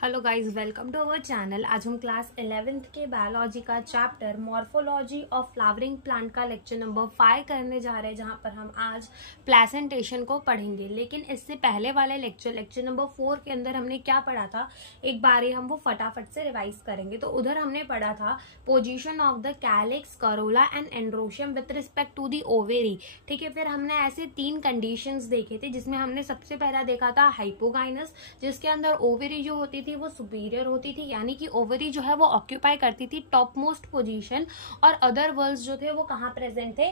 Hello guys, welcome to our channel. आज हम class 11th के बायोलॉजी का chapter morphology of flowering plant का लेक्चर नंबर 5 करने जा रहे हैं, जहां पर हम आज प्लेसेंटेशन को पढ़ेंगे। लेकिन इससे पहले वाले लेक्चर नंबर 4 के अंदर हमने क्या पढ़ा था, एक बार हम वो फटाफट से रिवाइज करेंगे। तो उधर हमने पढ़ा था position of the calyx, corolla and androecium with respect to the ovary. ठीक है, फिर हमने ऐसे 3 कंडीशंस देखे थे, जिसमें हमने सबसे पहला देखा था हाइपोगाइनस, जिसके अंदर ओवेरी जो होती थी वो सुपीरियर होती थी, यानी कि ओवरी जो है वो ऑक्यूपाई करती थी टॉप मोस्ट पोजीशन, और अदर वर्ल्स जो थे वो कहाँ प्रेजेंट थे,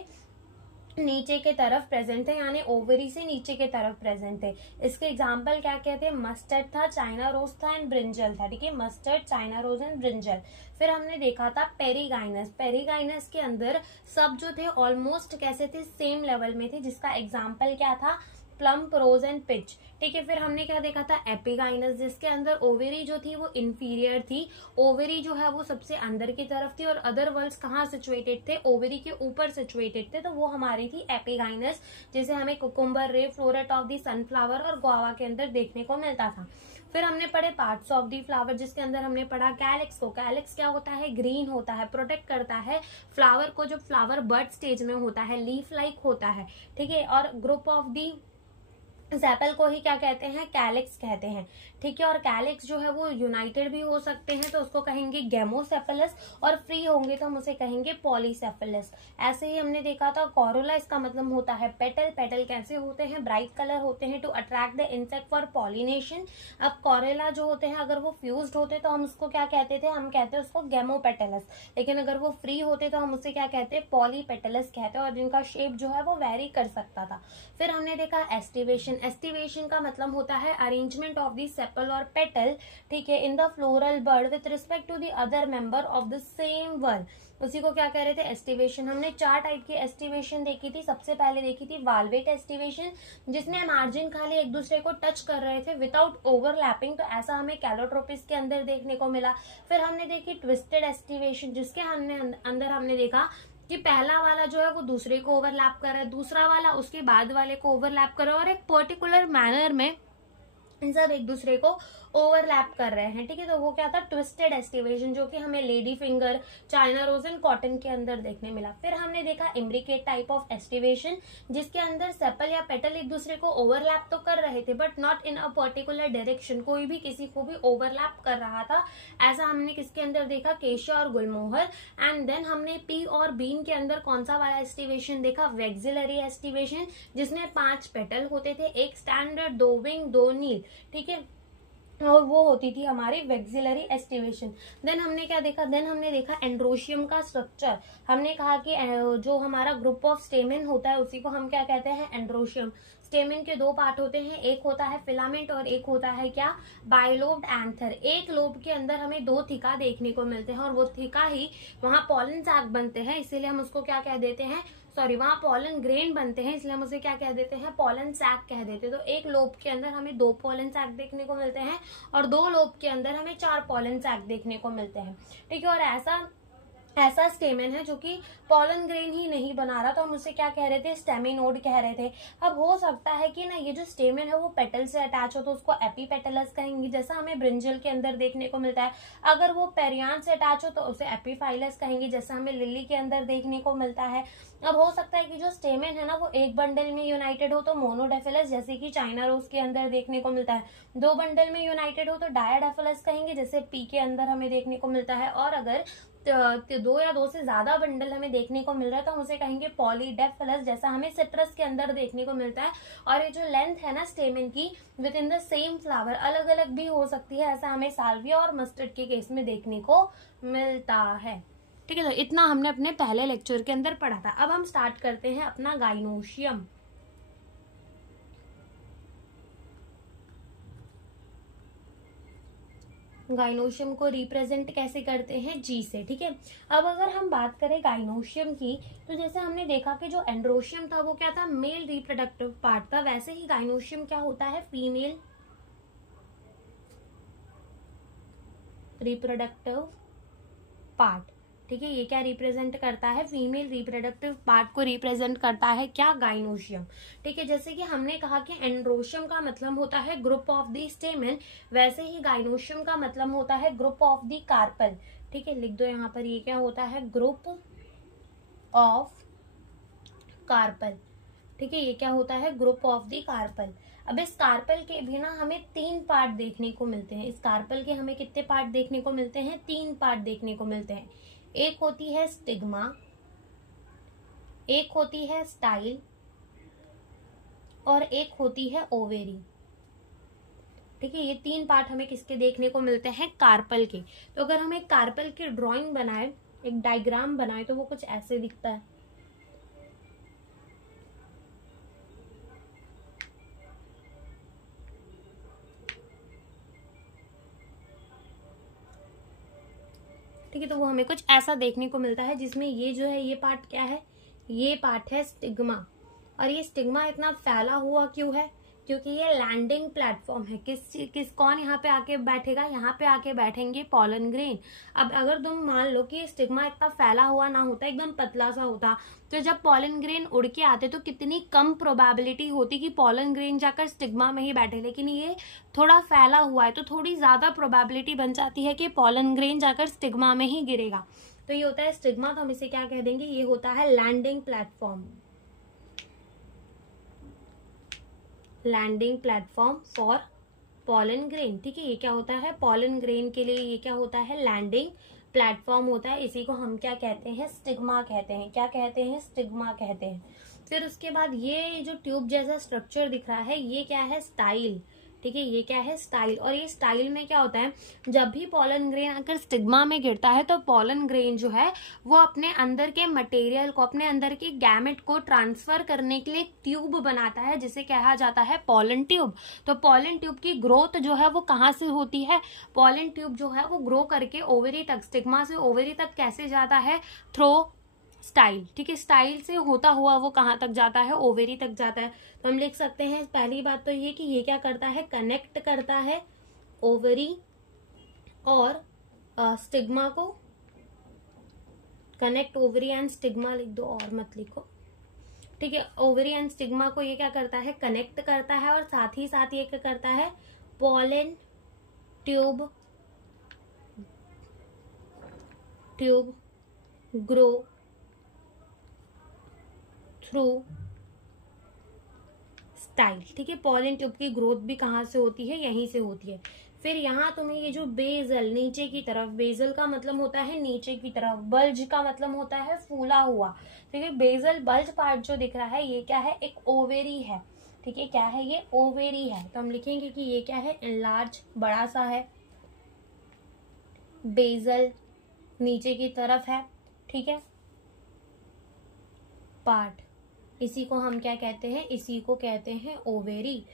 नीचे के तरफ प्रेजेंट थे, यानी ओवरी से नीचे के तरफ प्रेजेंट थे। इसके एग्जांपल क्या कहते हैं, मस्टर्ड था, चाइना रोज था एंड ब्रिंजल था। ठीक है, mustard, China rose and brinjal. फिर हमने देखा था पेरीगाइनस। पेरीगाइनस के अंदर सब जो थे ऑलमोस्ट कैसे थे, सेम लेवल में थे, जिसका एग्जाम्पल क्या था, प्लम्प, रोज एंड पिच। ठीक है, फिर हमने क्या देखा था, एपिगाइनस, जिसके अंदर ओवेरी जो थी वो इंफीरियर थी, ओवेरी जो है वो सबसे अंदर की तरफ थी, और अदर वर्ल्स कहाँ सिचुएटेड थे, ओवेरी के ऊपर सिचुएटेड थे, तो वो हमारी थी एपिगाइनस, जिसे हमें कुकुम्बर रे, फ्लोरेट ऑफ दी सनफ्लावर और गुआवा के अंदर देखने को मिलता था। फिर हमने पढ़े पार्ट्स ऑफ दी फ्लावर, जिसके अंदर हमने पढ़ा कैलिक्स को। कैलिक्स क्या होता है, ग्रीन होता है, प्रोटेक्ट करता है फ्लावर को जब फ्लावर बर्ड स्टेज में होता है, लीफ लाइक होता है। ठीक है, और ग्रुप ऑफ दी सेपल को ही क्या कहते हैं, कैलिक्स कहते हैं। ठीक है, और कैलिक्स जो है वो यूनाइटेड भी हो सकते हैं, तो उसको कहेंगे गेमोसेफेलस, और फ्री होंगे तो हम उसे कहेंगे पॉलीसेफेलस। ऐसे ही हमने देखा था कोरोला, इसका मतलब होता है पेटल। पेटल कैसे होते हैं, ब्राइट कलर होते हैं to attract the insect for pollination. अब कोरोला जो होते हैं अगर वो फ्यूज्ड होते तो हम उसको क्या कहते थे, हम कहते हैं उसको गेमोपेटलस। लेकिन अगर वो फ्री होते तो हम उसे क्या कहते हैं, पॉलीपेटलस कहते हैं, और जिनका शेप जो है वो वेरी कर सकता था। फिर हमने देखा एस्टिवेशन। एस्टिवेशन का मतलब होता है अरेंजमेंट ऑफ द सेपल और पेटल, ठीक है, in the floral bud with respect to the other member of the same whorl. उसी को क्या कह रहे थे, एस्टिवेशन। हमने 4 टाइप की एस्टिवेशन देखी थी। सबसे पहले देखी थी वाल्वेट एस्टिवेशन, जिसमें मार्जिन खाली एक दूसरे को टच कर रहे थे विदाउट ओवरलैपिंग, तो ऐसा हमें कैलोट्रोपिस के अंदर देखने को मिला। फिर हमने देखी ट्विस्टेड एस्टिवेशन, जिसके अंदर हमने देखा कि पहला वाला जो है वो दूसरे को ओवरलैप कर रहा है, दूसरा वाला उसके बाद वाले को ओवरलैप कर रहा है, और एक पर्टिकुलर मैनर में इन सब एक दूसरे को ओवरलैप कर रहे हैं। ठीक है, तो वो क्या था, ट्विस्टेड एस्टिवेशन, जो कि हमें lady finger, China rose and cotton के अंदर देखने मिला। फिर हमने देखा इम्ब्रिकेट टाइप ऑफ एस्टिवेशन, जिसके अंदर सेपल या पेटल एक दूसरे को ओवरलैप तो कर रहे थे but not in a particular direction, कोई भी किसी को भी ओवरलैप कर रहा था। ऐसा हमने किसके अंदर देखा, केशिया और गुलमोहर। एंड देन हमने पी और बीन के अंदर कौन सा वाला एस्टिवेशन देखा, वेक्सिलरी एस्टिवेशन, जिसमें 5 पेटल होते थे, एक स्टैंडर्ड, 2 विंग, 2 नील। ठीक है, और वो होती थी हमारी वेक्सिलरी एस्टिवेशन। देन हमने क्या देखा, देन हमने देखा एंड्रोशियम का स्ट्रक्चर। हमने कहा कि जो हमारा ग्रुप ऑफ स्टेमेन होता है उसी को हम क्या कहते हैं, एंड्रोशियम। स्टेमेन के 2 पार्ट होते हैं, एक होता है फिलामेंट और एक होता है क्या, बाइलोब्ड एंथर। एक लोब के अंदर हमें 2 थिका देखने को मिलते हैं, और वो थिका ही वहां पॉलन सैक बनते हैं, इसीलिए हम उसको क्या कह देते हैं, सॉरी, वहां पॉलन ग्रेन बनते हैं, इसलिए हम उसे क्या कह देते हैं, पॉलन सैक कह देते हैं। तो एक लोब के अंदर हमें 2 पॉलन सैक देखने को मिलते हैं, और 2 लोब के अंदर हमें 4 पॉलन सैक देखने को मिलते हैं। ठीक है, और ऐसा स्टेमेन है जो कि पॉलन ग्रेन ही नहीं बना रहा, तो हम उसे क्या कह रहे थे, स्टेमिनोड कह रहे थे। अब हो सकता है कि ना ये जो स्टेमेन है वो पेटल से अटैच हो, तो उसको एपीपेटलस कहेंगे, जैसा हमें ब्रिंजल के अंदर देखने को मिलता है। अगर वो पेरियान से अटैच हो तो उसे एपीफाइलस कहेंगे, जैसा हमें लिली के अंदर देखने को मिलता है। अब हो सकता है कि जो स्टेमेन है ना वो एक बंडल में यूनाइटेड हो तो मोनोडेफिलस, जैसे कि चाइना रोज के अंदर देखने को मिलता है। 2 बंडल में यूनाइटेड हो तो डायाडेफिलस कहेंगे, जैसे पी के अंदर हमें देखने को मिलता है। और अगर 2 या 2 से ज्यादा बंडल हमें देखने को मिल रहा है तो हम उसे कहेंगे पॉलीडेफिलस, जैसा हमें सिट्रस के अंदर देखने को मिलता है। और ये जो लेंथ है ना स्टेमेन की with in the same flower अलग अलग भी हो सकती है, ऐसा हमें साल्विया और मस्टर्ड के केस में देखने को मिलता है। ठीक है, तो इतना हमने अपने पहले लेक्चर के अंदर पढ़ा था। अब हम स्टार्ट करते हैं अपना गाइनोशियम। गाइनोशियम को रिप्रेजेंट कैसे करते हैं, जी से। ठीक है, अब अगर हम बात करें गाइनोशियम की, तो जैसे हमने देखा कि जो एंड्रोशियम था वो क्या था, मेल रिप्रोडक्टिव पार्ट था, वैसे ही गाइनोशियम क्या होता है, फीमेल रिप्रोडक्टिव पार्ट। ठीक है, ये क्या रिप्रेजेंट करता है, फीमेल रिप्रोडक्टिव पार्ट को रिप्रेजेंट करता है क्या, गाइनोशियम। ठीक है, जैसे कि हमने कहा कि एंड्रोशियम का मतलब होता है ग्रुप ऑफ द स्टेमन, वैसे ही गाइनोशियम का मतलब होता है ग्रुप ऑफ द कार्पल। ठीक है, लिख दो यहाँ पर, ये क्या होता है, ग्रुप ऑफ कार्पल। ठीक है, ये क्या होता है, ग्रुप ऑफ द कार्पल। अब इस कार्पल के भी ना हमें 3 पार्ट देखने को मिलते हैं। इस कार्पल के हमें कितने पार्ट देखने को मिलते हैं, 3 पार्ट देखने को मिलते हैं। एक होती है स्टिग्मा, एक होती है स्टाइल, और एक होती है ओवेरी। ठीक है, ये 3 पार्ट हमें किसके देखने को मिलते हैं, कार्पल के। तो अगर हम एक कार्पल की ड्राइंग बनाए, एक डायग्राम बनाए, तो वो कुछ ऐसे दिखता है। ठीक है, तो वो हमें कुछ ऐसा देखने को मिलता है, जिसमें ये जो है, ये पार्ट क्या है, ये पार्ट है स्टिग्मा। और ये स्टिग्मा इतना फैला हुआ क्यों है, क्योंकि ये लैंडिंग प्लेटफॉर्म है। किस कौन यहाँ पे आके बैठेगा, यहाँ पे आके बैठेंगे पॉलन ग्रेन। अब अगर तुम मान लो कि स्टिग्मा इतना फैला हुआ ना होता, एकदम पतला सा होता, तो जब पॉलन ग्रेन उड़ के आते तो कितनी कम प्रोबेबिलिटी होती कि पॉलन ग्रेन जाकर स्टिग्मा में ही बैठे। लेकिन ये थोड़ा फैला हुआ है, तो थोड़ी ज्यादा प्रोबेबिलिटी बन जाती है कि पॉलन ग्रेन जाकर स्टिग्मा में ही गिरेगा। तो ये होता है स्टिग्मा, तो हम इसे क्या कह देंगे, ये होता है landing platform, landing platform for pollen grain. ठीक है, ये क्या होता है, पॉलन ग्रेन के लिए ये क्या होता है, लैंडिंग प्लेटफॉर्म होता है। इसी को हम क्या कहते हैं, स्टिग्मा कहते हैं। क्या कहते हैं, स्टिग्मा कहते हैं। फिर उसके बाद ये जो ट्यूब जैसा स्ट्रक्चर दिख रहा है, ये क्या है, स्टाइल। ठीक है, ये क्या है, स्टाइल। और ये स्टाइल में क्या होता है, जब भी पॉलन ग्रेन अगर स्टिग्मा में गिरता है, तो पॉलन ग्रेन जो है वो अपने अंदर के मटेरियल को, अपने अंदर के गैमेट को ट्रांसफर करने के लिए एक ट्यूब बनाता है, जिसे कहा जाता है पॉलन ट्यूब। तो पॉलन ट्यूब की ग्रोथ जो है वो कहाँ से होती है, पॉलन ट्यूब जो है वो ग्रो करके ओवरी तक, स्टिग्मा से ओवरी तक कैसे जाता है, थ्रो स्टाइल। ठीक है, स्टाइल से होता हुआ वो कहाँ तक जाता है, ओवेरी तक जाता है। तो हम लिख सकते हैं, पहली बात तो ये कि ये क्या करता है, कनेक्ट करता है ओवरी और स्टिग्मा को, कनेक्ट ओवरी एंड स्टिग्मा लिख दो, और मत लिखो। ठीक है, ओवरी एंड स्टिग्मा को ये क्या करता है, कनेक्ट करता है, और साथ ही साथ ये क्या करता है, pollen tube grow through style. ठीक है, पॉलन ट्यूब की ग्रोथ भी कहाँ से होती है, यहीं से होती है। फिर यहाँ तुम्हें ये जो बेजल, नीचे की तरफ, बेजल का मतलब होता है नीचे की तरफ, बल्ज का मतलब होता है फूला हुआ। ठीक है, बेजल बल्ज पार्ट जो दिख रहा है, ये क्या है, एक ओवेरी है। ठीक है, क्या है, ये ओवेरी है। तो हम लिखेंगे कि ये क्या है, इनलार्ज, बड़ा सा है, बेजल नीचे की तरफ है। ठीक है, पार्ट, इसी को हम क्या कहते हैं, इसी को कहते हैं ओवेरी।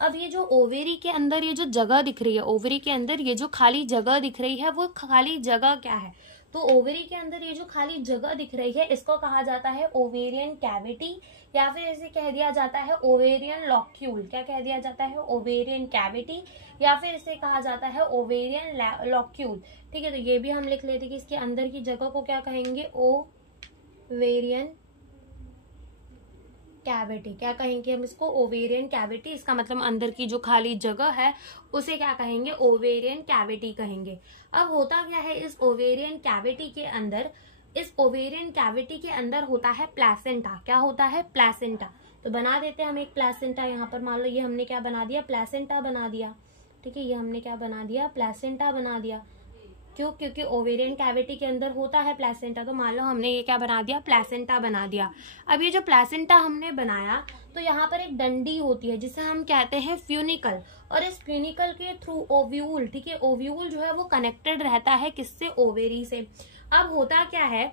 अब ये जो ओवेरी के अंदर ये जो जगह दिख रही है, ओवेरी के अंदर ये जो खाली जगह दिख रही है, वो खाली जगह क्या है, तो ओवेरी के अंदर ये जो खाली जगह दिख रही है, इसको कहा जाता है ओवेरियन कैविटी, या फिर इसे कह दिया जाता है ओवेरियन लॉक्यूल। क्या कह दिया जाता है, ओवेरियन कैविटी, या फिर इसे कहा जाता है ओवेरियन लॉक्यूल। ठीक है, तो ये भी हम लिख लेते कि इसके अंदर की जगह को क्या कहेंगे, ओवेरियन कैविटी। क्या कहेंगे हम इसको, ओवेरियन कैविटी। इसका मतलब अंदर की जो खाली जगह है उसे क्या कहेंगे, ओवेरियन कैविटी कहेंगे। अब होता क्या है इस ओवेरियन कैविटी के अंदर, इस ओवेरियन कैविटी के अंदर होता है प्लेसेंटा। क्या होता है, प्लेसेंटा। तो बना देते हैं हम एक प्लेसेंटा। यहाँ पर मान लो ये हमने क्या बना दिया, प्लेसेंटा बना दिया। ठीक है, ये हमने क्या बना दिया, प्लेसेंटा बना दिया। क्यों, क्योंकि ओवेरियन कैविटी के अंदर होता है प्लेसेंटा। तो मान लो हमने ये क्या बना दिया, प्लेसेंटा बना दिया। अब ये जो प्लेसेंटा हमने बनाया, तो यहाँ पर एक डंडी होती है जिसे हम कहते हैं फ्यूनिकल, और इस फ्यूनिकल के थ्रू ओव्यूल, ठीक है, ओव्यूल जो है वो कनेक्टेड रहता है किससे, ओवेरी से। अब होता क्या है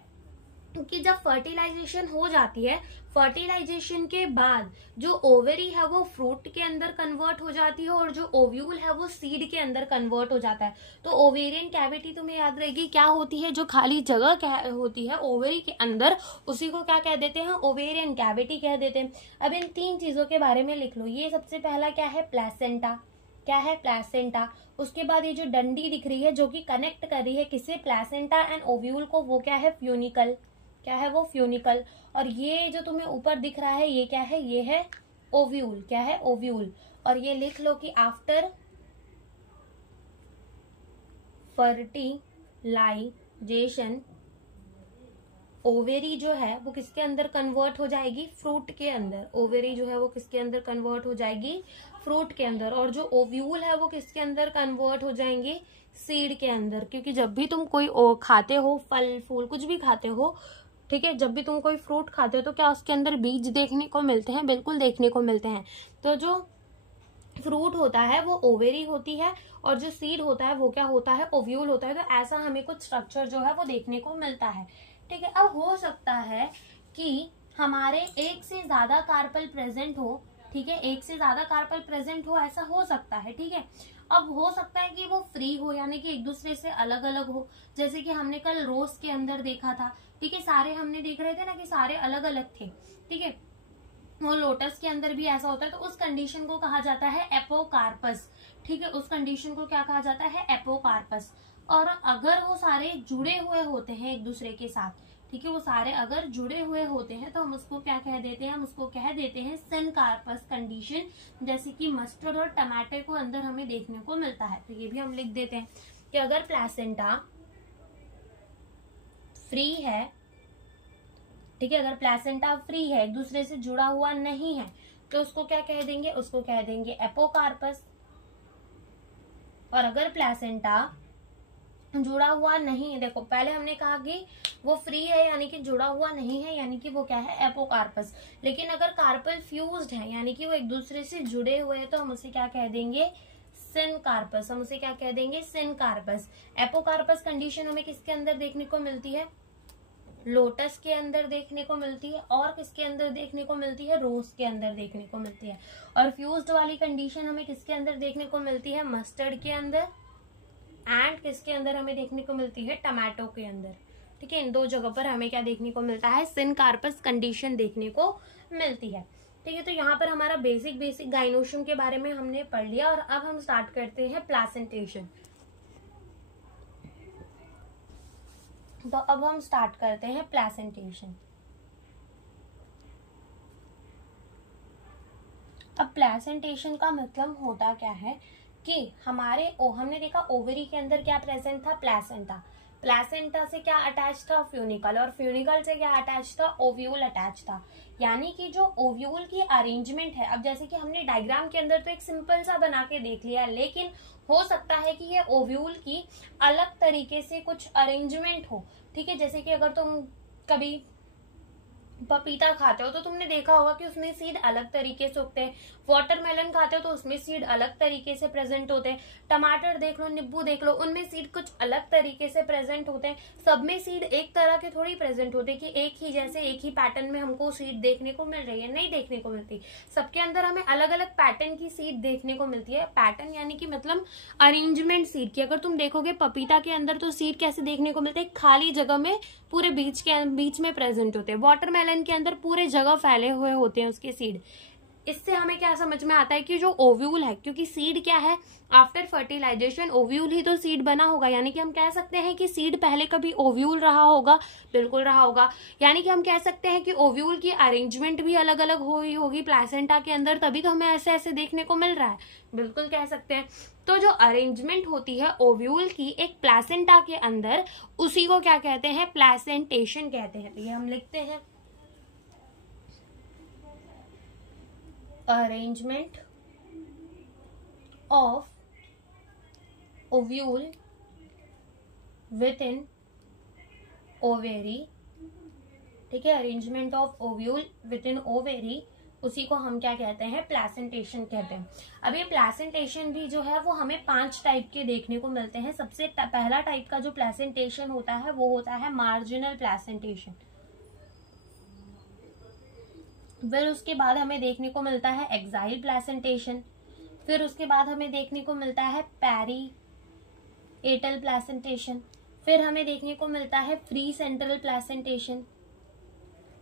कि जब फर्टिलाइजेशन हो जाती है, फर्टिलाइजेशन के बाद जो ओवेरी है वो फ्रूट के अंदर कन्वर्ट हो जाती है, और जो ओव्यूल है वो सीड के अंदर कन्वर्ट हो जाता है। तो ओवेरियन कैविटी तुम्हें याद रहेगी क्या होती है, जो खाली जगह क्या होती है ओवेरी के अंदर, उसी को क्या कह देते हैं, ओवेरियन कैविटी कह देते हैं। अब इन 3 चीजों के बारे में लिख लो। ये सबसे पहला क्या है, प्लेसेंटा। क्या है, प्लेसेंटा। उसके बाद ये जो डंडी दिख रही है जो कि कनेक्ट कर रही है किसे, प्लेसेंटा एंड ओव्यूल को, वो क्या है, फ्यूनिकल। क्या है वो, फ्यूनिकल। और ये जो तुम्हें ऊपर दिख रहा है ये क्या है, ये है ओव्यूल। क्या है, ओव्यूल। और ये लिख लो कि आफ्टर फर्टिलाइजेशन ओवेरी जो है वो किसके अंदर कन्वर्ट हो जाएगी, फ्रूट के अंदर। ओवेरी जो है वो किसके अंदर कन्वर्ट हो जाएगी, फ्रूट के अंदर। और जो ओव्यूल है वो किसके अंदर कन्वर्ट हो जाएंगे, सीड के अंदर। क्योंकि जब भी तुम कोई खाते हो, फल फूल कुछ भी खाते हो, ठीक है, जब भी तुम कोई फ्रूट खाते हो तो क्या उसके अंदर बीज देखने को मिलते हैं, बिल्कुल देखने को मिलते हैं। तो जो फ्रूट होता है वो ओवेरी होती है और जो सीड होता है वो क्या होता है, ओव्यूल होता है। तो ऐसा हमें कुछ स्ट्रक्चर जो है वो देखने को मिलता है, ठीक है। अब हो सकता है कि हमारे एक से ज्यादा कार्पल प्रेजेंट हो, ठीक है, एक से ज्यादा कार्पल प्रेजेंट हो, ऐसा हो सकता है, ठीक है। अब हो सकता है कि वो फ्री हो, यानी कि एक दूसरे से अलग अलग हो, जैसे कि हमने कल रोज के अंदर देखा था, ठीक है, सारे हमने देख रहे थे ना कि सारे अलग अलग थे, ठीक है। वो लोटस के अंदर भी ऐसा होता है, तो उस कंडीशन को कहा जाता है एपोकार्पस, ठीक है, उस कंडीशन को क्या कहा जाता है, एपोकार्पस। और अगर वो सारे जुड़े हुए होते हैं एक दूसरे के साथ, ठीक है, वो सारे अगर जुड़े हुए होते हैं तो हम उसको क्या कह देते हैं, हम उसको कह देते हैं सिनकार्पस कंडीशन, जैसे कि मस्टर्ड और टमाटो को अंदर हमें देखने को मिलता है। तो ये भी हम लिख देते हैं कि अगर प्लेसेंटा फ्री है, ठीक है, अगर प्लेसेंटा फ्री है, एक दूसरे से जुड़ा हुआ नहीं है, तो उसको क्या कह देंगे, उसको कह देंगे एपोकार्पस। और अगर प्लेसेंटा जुड़ा हुआ नहीं है, देखो पहले हमने कहा कि वो फ्री है यानी कि जुड़ा हुआ नहीं है, यानी कि वो क्या है, एपोकार्पस। लेकिन अगर कार्पल फ्यूज्ड है यानी कि वो एक दूसरे से जुड़े हुए हैं, तो हम उसे क्या कह देंगे, सिनकार्पस। हम उसे क्या कह देंगे, सिनकार्पस। एपोकार्पस कंडीशन हमें किसके अंदर देखने को मिलती है, लोटस के अंदर देखने को मिलती है, और किसके अंदर देखने को मिलती है, रोज के अंदर देखने को मिलती है। और फ्यूज्ड वाली कंडीशन हमें किसके अंदर देखने को मिलती है, मस्टर्ड के अंदर, एंड किसके अंदर हमें देखने को मिलती है, टमाटो के अंदर, ठीक है। इन दो जगह पर हमें क्या देखने को मिलता है, सिनकार्पस कंडीशन देखने को मिलती है, ठीक है। तो यहाँ पर हमारा बेसिक गाइनोशियम के बारे में हमने पढ़ लिया। और अब हम स्टार्ट करते हैं प्लेसेंटेशन। तो अब हम स्टार्ट करते हैं प्लेसेंटेशन। अब प्लेसेंटेशन का मतलब होता क्या है कि हमने देखा ओवरी के अंदर क्या प्रेजेंट था, प्लेसेंटा। प्लेसेंटा से क्या अटैच था, फ्यूनिकल। और फ्यूनिकल से क्या अटैच था, ओव्यूल अटैच था। यानी कि जो ओव्यूल की अरेंजमेंट है, अब जैसे कि हमने डायग्राम के अंदर तो एक सिंपल सा बना के देख लिया, लेकिन हो सकता है कि ये ओव्यूल की अलग तरीके से कुछ अरेंजमेंट हो, ठीक है। जैसे कि अगर तुम कभी पपीता खाते हो तो तुमने देखा होगा कि उसमें सीड अलग तरीके से उगते हैं। वाटरमेलन खाते हो तो उसमें सीड अलग तरीके से प्रेजेंट होते हैं। टमाटर देख लो, नींबू देख लो, उनमें सीड कुछ अलग तरीके से प्रेजेंट होते हैं। सब में सीड एक तरह के थोड़ी प्रेजेंट होते कि एक ही जैसे एक ही पैटर्न में हमको सीड देखने को मिल रही है, नहीं देखने को मिलती। सबके अंदर हमें अलग अलग पैटर्न की सीड देखने को मिलती है। पैटर्न यानी कि मतलब अरेंजमेंट सीड की। अगर तुम देखोगे पपीता के अंदर तो सीड कैसे देखने को मिलते हैं, खाली जगह में पूरे बीच में प्रेजेंट होते हैं। वाटरमेलन के अंदर पूरे जगह फैले हुए होते हैं उसके सीड। इससे हमें क्या समझ में आता है कि जो ओव्यूल है, क्योंकि सीड क्या है, आफ्टर फर्टिलाइजेशन ओव्यूल ही तो सीड बना होगा, यानी कि हम कह सकते हैं कि सीड पहले कभी ओव्यूल रहा होगा, बिल्कुल रहा होगा। यानी कि हम कह सकते हैं कि ओव्यूल की अरेंजमेंट भी अलग अलग हुई होगी प्लेसेंटा के अंदर, तभी तो हमें ऐसे ऐसे देखने को मिल रहा है, बिल्कुल कह सकते हैं। तो जो अरेंजमेंट होती है ओव्यूल की एक प्लेसेंटा के अंदर, उसी को क्या कहते हैं, प्लेसेंटेशन कहते हैं। तो ये हम लिखते हैं arrangement of ovule with in ovary, ठीक है, arrangement of ovule with in ovary, उसी को हम क्या कहते हैं, प्लेसेंटेशन कहते हैं। अब ये प्लेसेंटेशन भी जो है वो हमें 5 टाइप के देखने को मिलते हैं। सबसे पहला टाइप का जो प्लेसेंटेशन होता है वो होता है मार्जिनल प्लेसेंटेशन। फिर उसके बाद हमें देखने को मिलता है एक्साइल प्लेसेंटेशन। फिर उसके बाद हमें देखने को मिलता है पेरीएटल प्लेसेंटेशन। फिर हमें देखने को मिलता है फ्री सेंट्रल प्लेसेंटेशन।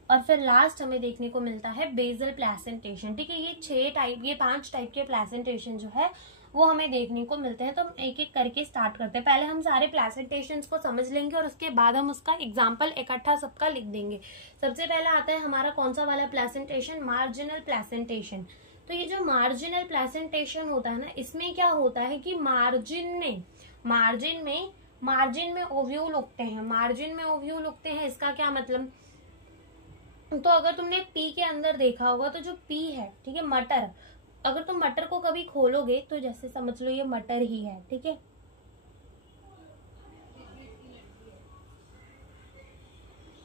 और फिर लास्ट हमें देखने को मिलता है बेसल प्लेसेंटेशन, ठीक है। ये 5 टाइप के प्लेसेंटेशन जो है वो हमें देखने को मिलते हैं। तो हम एक एक करके स्टार्ट करते हैं। पहले हम सारे प्लेसेंटेशंस को समझ लेंगे और उसके बाद हम उसका एग्जाम्पल इकट्ठा सबका लिख देंगे। सबसे पहले आता है हमारा कौन सा वाला प्लेसेंटेशन, मार्जिनल प्लेसेंटेशन। तो ये जो मार्जिनल प्लेसेंटेशन होता है ना, इसमें क्या होता है कि मार्जिन में ओव्यूल उगते हैं। मार्जिन में ओव्यूल उगते हैं, इसका क्या मतलब, तो अगर तुमने पी के अंदर देखा होगा तो जो पी है, ठीक है, मटर, अगर तुम मटर को कभी खोलोगे तो जैसे समझ लो ये मटर ही है, ठीक है,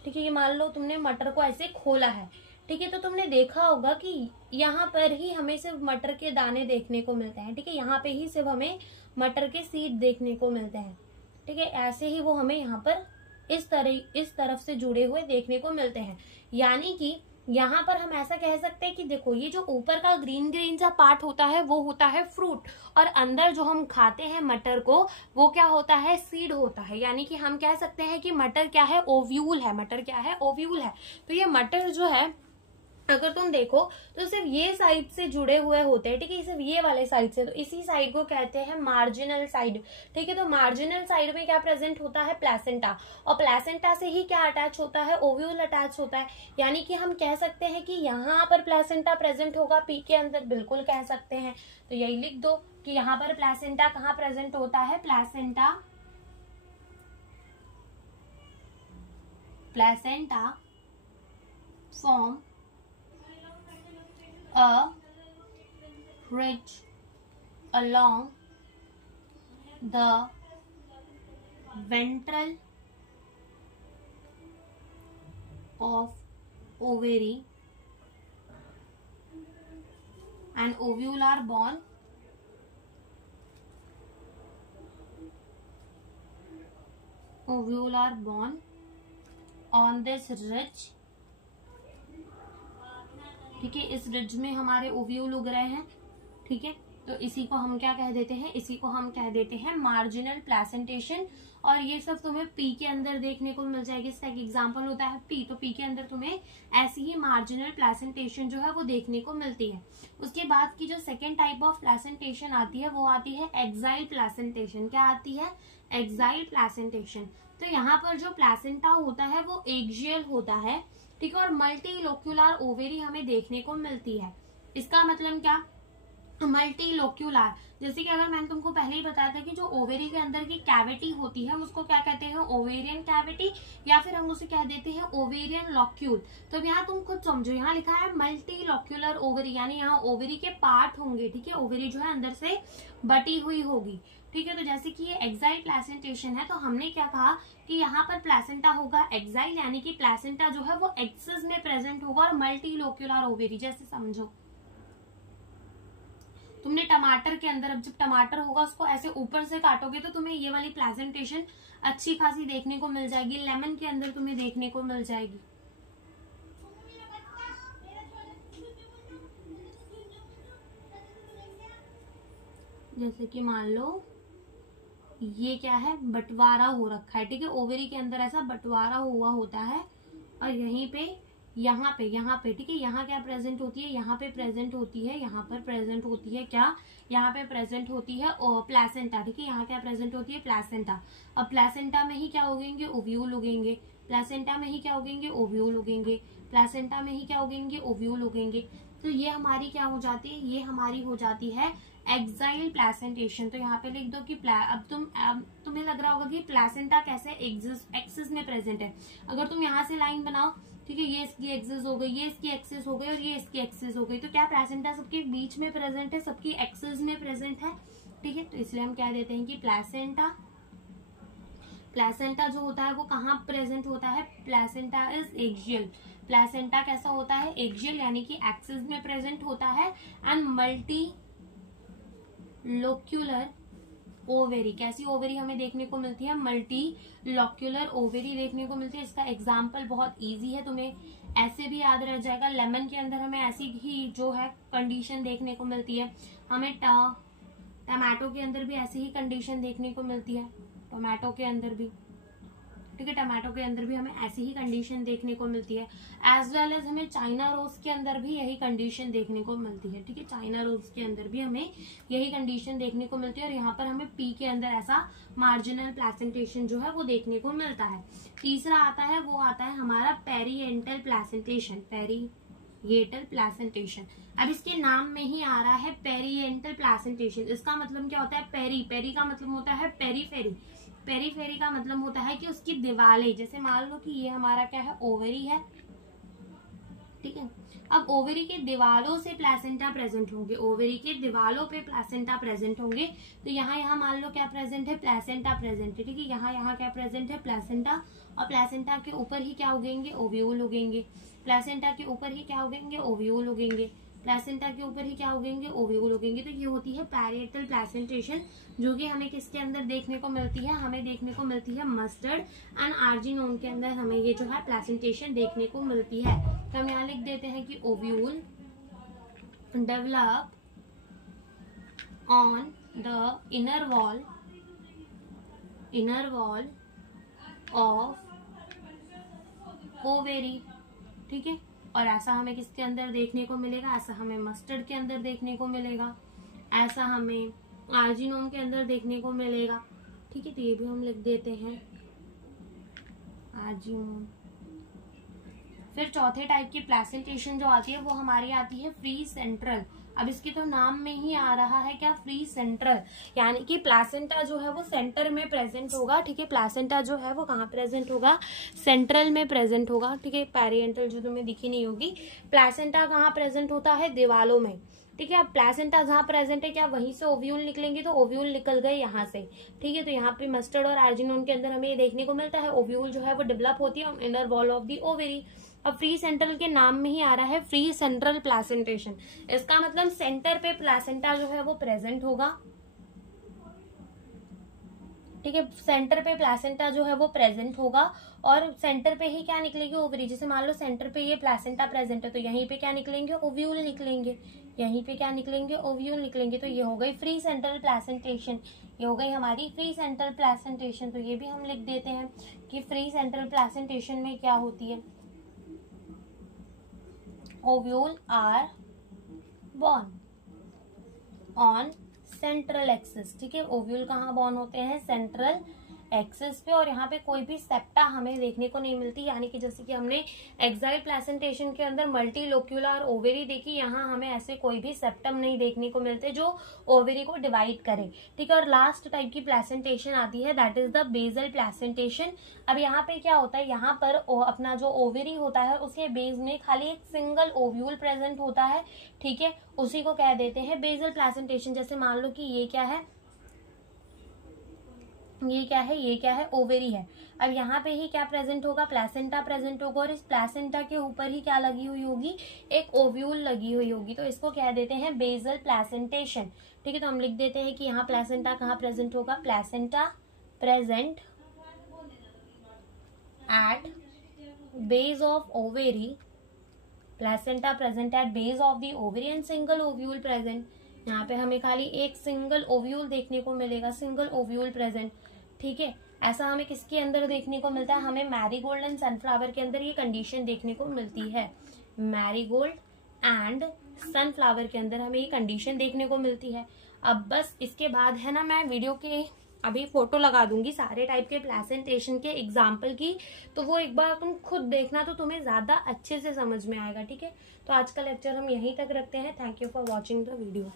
ठीक है, ये मान लो तुमने मटर को ऐसे खोला है, ठीक है, तो तुमने देखा होगा कि यहाँ पर ही हमें सिर्फ मटर के दाने देखने को मिलते हैं, ठीक है, यहाँ पे ही सिर्फ हमें मटर के सीड देखने को मिलते हैं, ठीक है। ऐसे ही वो हमें यहाँ पर इस तरफ से जुड़े हुए देखने को मिलते हैं। यानी कि यहाँ पर हम ऐसा कह सकते हैं कि देखो ये जो ऊपर का ग्रीन ग्रीन सा पार्ट होता है वो होता है फ्रूट, और अंदर जो हम खाते हैं मटर को वो क्या होता है, सीड होता है। यानी कि हम कह सकते हैं कि मटर क्या है, ओव्यूल है। मटर क्या है, ओव्यूल है। तो ये मटर जो है अगर तुम देखो तो सिर्फ ये साइड से जुड़े हुए होते हैं, ठीक है, सिर्फ ये वाले साइड से, तो इसी साइड को कहते हैं मार्जिनल साइड, ठीक है। तो मार्जिनल साइड में क्या प्रेजेंट होता है, प्लेसेंटा, और प्लेसेंटा से ही क्या अटैच होता है, ओव्यूल अटैच होता है। यानी कि हम कह सकते हैं कि यहाँ पर प्लेसेंटा प्रेजेंट होगा पी के अंदर, बिल्कुल कह सकते हैं। तो यही लिख दो कि यहाँ पर प्लेसेंटा कहाँ प्रेजेंट होता है, placenta form a ridge along the ventral of ovary and ovule are born on this ridge, ठीक है। इस रिज में हमारे ओव्यूल उग रहे हैं, ठीक है। तो इसी को हम क्या कह देते हैं, इसी को हम कह देते हैं मार्जिनल प्लेसेंटेशन। और ये सब तुम्हें पी के अंदर देखने को मिल जाएगी। इसका एक एग्जांपल होता है पी, तो पी के अंदर तुम्हें ऐसी ही मार्जिनल प्लेसेंटेशन जो है वो देखने को मिलती है। उसके बाद की जो सेकेंड टाइप ऑफ प्लेसेंटेशन आती है वो आती है एक्साइल प्लेसेंटेशन। क्या आती है, एक्साइल प्लेसेंटेशन। तो यहाँ पर जो प्लेसेंटा होता है वो एक्सियल होता है, ठीक है, और मल्टीलोक्यूलर ओवेरी हमें देखने को मिलती है। इसका मतलब क्या, मल्टीलोक्यूलर, जैसे कि अगर मैंने तुमको पहले ही बताया था कि जो ओवेरी के अंदर की कैविटी होती है हम उसको क्या कहते हैं, ओवेरियन कैविटी, या फिर हम उसे कह देते हैं ओवेरियन लॉक्यूल। तो अब यहाँ तुम खुद समझो, यहाँ लिखा है मल्टीलोक्यूलर ओवेरी, यानी यहाँ ओवेरी के पार्ट होंगे, ठीक है, ओवेरी जो है अंदर से बटी हुई होगी, ठीक है। तो जैसे कि ये एक्साइल प्लेसेंटेशन है, तो हमने क्या कहा कि यहाँ पर प्लेसेंटा होगा एक्साइल, यानी कि प्लेसेंटा जो है वो एक्सिस में प्रेजेंट होगा, और मल्टीलोक्यूलर ओवेरी, जैसे समझो तुमने टमाटर के अंदर, अब जब टमाटर होगा उसको ऐसे ऊपर से काटोगे तो तुम्हें ये वाली प्लेसेंटेशन अच्छी खासी देखने को मिल जाएगी। लेमन के अंदर तुम्हें देखने को मिल जाएगी। जैसे कि मान लो ये क्या है, बंटवारा हो रखा है, ठीक है, ओवेरी के अंदर ऐसा बंटवारा हुआ होता है, और यहीं पे यहाँ पे ठीक है, यहाँ क्या प्रेजेंट होती है, यहाँ पे प्रेजेंट होती है, यहाँ पर प्रेजेंट होती है क्या, यहाँ पे प्रेजेंट होती है प्लेसेंटा, ठीक है, यहाँ क्या प्रेजेंट होती है, प्लेसेंटा। अब प्लेसेंटा में ही क्या उगेंगे, ओव्यूल उगेंगे, प्लेसेंटा में ही क्या उगेंगे, ओव्यूल उगेंगे, प्लेसेंटा में ही क्या उगेंगे, ओव्यूल उगेंगे। तो ये हमारी क्या हो जाती है, ये हमारी हो जाती है एक्साइल प्लेसेंटेशन। तो यहाँ पे लिख दो कि अब तुम्हें लग रहा होगा कि प्लेसेंटा कैसे एक्सिस में प्रेजेंट है। अगर तुम यहाँ से लाइन बनाओ, ठीक है, ये इसकी एक्सिस हो गई, ये इसकी एक्सिस हो गई, और ये इसकी एक्सिस हो गई, तो क्या प्लेसेंटा सबके बीच में प्रेजेंट है, सबकी एक्सिस में प्रेजेंट है, ठीक है। तो इसलिए हम कह देते हैं कि प्लेसेंटा जो होता है वो कहाँ प्रेजेंट होता है, प्लेसेंटा इज एक्सियल। प्लेसेंटा कैसा होता है, एक्सियल, यानी कि एक्सिस में प्रेजेंट होता है, एंड मल्टीलोक्यूलर ओवेरी। कैसी ओवेरी हमें देखने को मिलती है, मल्टीलोक्यूलर ओवेरी देखने को मिलती है। इसका एग्जाम्पल बहुत इजी है, तुम्हें ऐसे भी याद रह जाएगा। लेमन के अंदर हमें ऐसी ही जो है कंडीशन देखने को मिलती है, हमें टमाटो के अंदर भी ऐसी ही कंडीशन देखने को मिलती है, टमाटो के अंदर भी, ठीक है। टमाटो के अंदर भी हमें ऐसी ही कंडीशन देखने को मिलती है। एज वेल एज हमें चाइना रोज के अंदर भी यही कंडीशन देखने को मिलती है, ठीक है। चाइना रोज के अंदर भी हमें यही कंडीशन देखने को मिलती है और यहाँ पर हमें पी के अंदर ऐसा मार्जिनल प्लेसेंटेशन जो है वो देखने को मिलता है। तीसरा आता है, वो आता है हमारा पेरिएंटल प्लेसेंटेशन, पेरिएटल प्लेसेंटेशन। अब इसके नाम में ही आ रहा है पेरिएंटल प्लेसेंटेशन। इसका मतलब क्या होता है, पेरी का मतलब होता है पेरीफेरी, पेरीफेरी का मतलब होता है कि उसकी दीवारें, जैसे मान लो कि ये हमारा क्या है, ओवरी है, ठीक है। अब ओवरी के दीवारों से प्लेसेंटा प्रेजेंट होंगे, ओवरी के दीवारों पे प्लेसेंटा प्रेजेंट होंगे। तो यहाँ मान लो क्या प्रेजेंट है, प्लेसेंटा प्रेजेंट है, ठीक है। यहाँ क्या प्रेजेंट है, प्लेसेंटा, और प्लेसेंटा के ऊपर ही क्या उगेंगे, ओव्यूल उगेंगे। प्लेसेंटा के ऊपर ही क्या उगेंगे, ओव्यूल उगेंगे। प्लेसेंटा के ऊपर ही क्या उगेंगे, ओव्यूल उगेंगे। तो ये होती है पैरिएटल प्लेसेंटेशन, जो कि हमें किसके अंदर देखने को मिलती है, हमें देखने को मिलती है मस्टर्ड एंड आर्जिनोन के अंदर हमें ये जो है प्लेसेंटेशन देखने को मिलती है। तो हम यहाँ लिख देते हैं कि ovule develop on the inner wall of ovary, ठीक है। और ऐसा हमें किसके अंदर देखने को मिलेगा, ऐसा हमें मस्टर्ड के अंदर देखने को मिलेगा, ऐसा हमें आर्जिनोम के अंदर देखने को मिलेगा, ठीक है। तो ये भी हम लिख देते हैं आर्जिनोम। फिर चौथे टाइप की प्लेसेंटेशन जो आती है वो हमारी आती है फ्री सेंट्रल। अब इसके तो नाम में ही आ रहा है क्या, फ्री सेंट्रल, यानी कि प्लेसेंटा जो है वो सेंटर में प्रेजेंट होगा, ठीक है। प्लेसेंटा जो है वो कहाँ प्रेजेंट होगा, सेंट्रल में प्रेजेंट होगा, ठीक है। पेरिएंटल जो तुम्हें दिखी नहीं होगी, प्लेसेंटा कहाँ प्रेजेंट होता है, दीवालों में, ठीक है। अब प्लेसेंटा जहाँ प्रेजेंट है, क्या वहीं से ओव्यूल निकलेंगे, तो ओव्यूल निकल गए यहाँ से, ठीक है। तो यहाँ पे मस्टर्ड और आर्जिनोन के अंदर हमें ये देखने को मिलता है, ओव्यूल जो है वो डेवलप होती है inner wall of the ovary. अब फ्री सेंट्रल के नाम में ही आ रहा है फ्री सेंट्रल प्लेसेंटेशन। इसका मतलब सेंटर पे प्लेसेंटा जो है वो प्रेजेंट होगा, ठीक है। सेंटर पे प्लेसेंटा जो है वो प्रेजेंट होगा और सेंटर पे ही क्या निकलेगी, ओवरी। जैसे मान लो सेंटर पे ये प्लेसेंटा प्रेजेंट है, तो यहीं पे क्या निकलेंगे, ओव्यूल निकलेंगे, यहीं पे क्या निकलेंगे, ओव्यूल निकलेंगे। तो ये हो गई फ्री सेंट्रल प्लेसेंटेशन, ये हो गई हमारी फ्री सेंट्रल प्लेसेंटेशन। तो ये भी हम लिख देते हैं कि फ्री सेंट्रल प्लेसेंटेशन में क्या होती है, ovule are borne on central axis, ठीक है। ओव्यूल कहाँ बॉर्न होते हैं, सेंट्रल एक्सिस पे। और यहाँ पे कोई भी सेप्टा हमें देखने को नहीं मिलती, यानी कि जैसे कि हमने एक्साइल प्लेसेंटेशन के अंदर मल्टीलोक्यूलर ओवेरी देखी, यहाँ हमें ऐसे कोई भी सेप्टम नहीं देखने को मिलते जो ओवेरी को डिवाइड करे, ठीक है। और लास्ट टाइप की प्लेसेंटेशन आती है, that is the basal placentation. अब यहाँ पे क्या होता है, यहाँ पर अपना जो ओवेरी होता है उसके बेस में खाली एक सिंगल ओव्यूल प्रेजेंट होता है, ठीक है। उसी को कह देते हैं बेसल प्लेसेंटेशन। जैसे मान लो कि ये क्या है, ये क्या है, ये क्या है, ओवेरी है। अब यहाँ पे ही क्या प्रेजेंट होगा, प्लेसेंटा प्रेजेंट होगा और इस प्लेसेंटा के ऊपर ही क्या लगी हुई होगी, एक ओव्यूल लगी हुई होगी। तो इसको कह देते हैं बेसल प्लेसेंटेशन, ठीक है। तो हम लिख देते हैं कि यहाँ प्लेसेंटा कहाँ प्रेजेंट होगा, placenta present at base of ovary, placenta present at base of the ovary and single ovule present. यहाँ पे हमें खाली एक सिंगल ओव्यूल देखने को मिलेगा, सिंगल ओव्यूल प्रेजेंट, ठीक है। ऐसा हमें किसके अंदर देखने को मिलता है, हमें मैरीगोल्ड एंड सनफ्लावर के अंदर ये कंडीशन देखने को मिलती है। मैरीगोल्ड एंड सनफ्लावर के अंदर हमें ये कंडीशन देखने को मिलती है। अब बस इसके बाद है ना, मैं वीडियो के अभी फोटो लगा दूंगी सारे टाइप के प्लेसेंटेशन के एग्जाम्पल की, तो वो एक बार तुम खुद देखना तो तुम्हें ज्यादा अच्छे से समझ में आएगा, ठीक है। तो आज का लेक्चर हम यहीं तक रखते हैं। Thank you for watching the video.